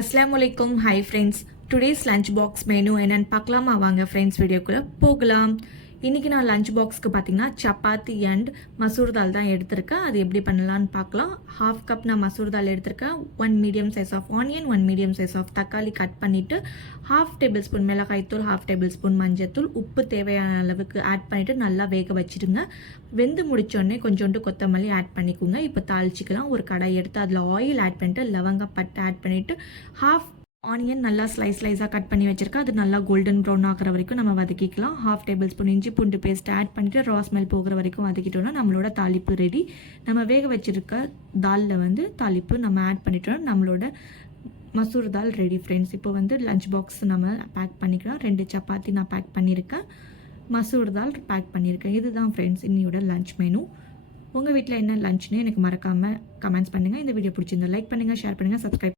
அஸ்ஸலாமுஅலைக்கும். Hi friends, today's lunch box menu என்னென்னு பார்க்கலாமா? வாங்க ஃப்ரெண்ட்ஸ், வீடியோக்குள்ளே போகலாம். இன்றைக்கி நான் லஞ்ச் பாக்ஸ்க்கு பார்த்தீங்கன்னா சப்பாத்தி அண்ட் மசூர் தால் தான் எடுத்திருக்கேன். அது எப்படி பண்ணலான்னு பார்க்கலாம். 1/2 கப் நான் மசூர் தால் எடுத்திருக்கேன். 1 medium size of onion, 1 medium size of தக்காளி கட் பண்ணிவிட்டு 1/2 டேபிள் ஸ்பூன் மிளகாய்த்தூள், 1/2 டேபிள் ஸ்பூன் மஞ்சத்தூள், உப்பு தேவையான அளவுக்கு ஆட் பண்ணிவிட்டு நல்லா வேக வச்சுடுங்க. வெந்து முடித்தோடனே கொஞ்சோண்டு கொத்தமல்லி ஆட் பண்ணிக்கோங்க. இப்போ தாளிச்சிக்கலாம். ஒரு கடாய் எடுத்து அதில் ஆயில் ஆட் பண்ணிவிட்டு லவங்கம் பட்டை ஆட் பண்ணிவிட்டு 1/2 ஆனியன் நல்லா ஸ்லைஸாக கட் பண்ணி வச்சுருக்கேன். அது நல்லா கோல்டன் ப்ரௌன் ஆகிற வரைக்கும் நம்ம வதக்கிக்கலாம். 1/2 டேபிள் ஸ்பூன் இஞ்சி பூண்டு பேஸ்ட் ஆட் பண்ணிவிட்டு ரா ஸ்மெல் போகிற வரைக்கும் வதக்கிட்டோன்னா நம்மளோட தாளிப்பு ரெடி. நம்ம வேக வச்சுருக்க தாலில் தாளிப்பு நம்ம ஆட் பண்ணிட்டோம். நம்மளோட மசூர் தால் ரெடி ஃப்ரெண்ட்ஸ். இப்போ லஞ்ச் பாக்ஸ் நம்ம பேக் பண்ணிக்கலாம். 2 சப்பாத்தி நான் பேக் பண்ணியிருக்கேன். மசூர் தால் பேக் பண்ணியிருக்கேன். இதுதான் ஃப்ரெண்ட்ஸ் இன்னையோட லஞ்ச் மெனு. உங்கள் வீட்டில் என்ன லஞ்ச்னு எனக்கு மறக்காமல் கமெண்ட்ஸ் பண்ணுங்கள். இந்த வீடியோ பிடிச்சிருந்தா லைக் பண்ணுங்கள், ஷேர் பண்ணுங்கள், சப்ஸ்கிரைப்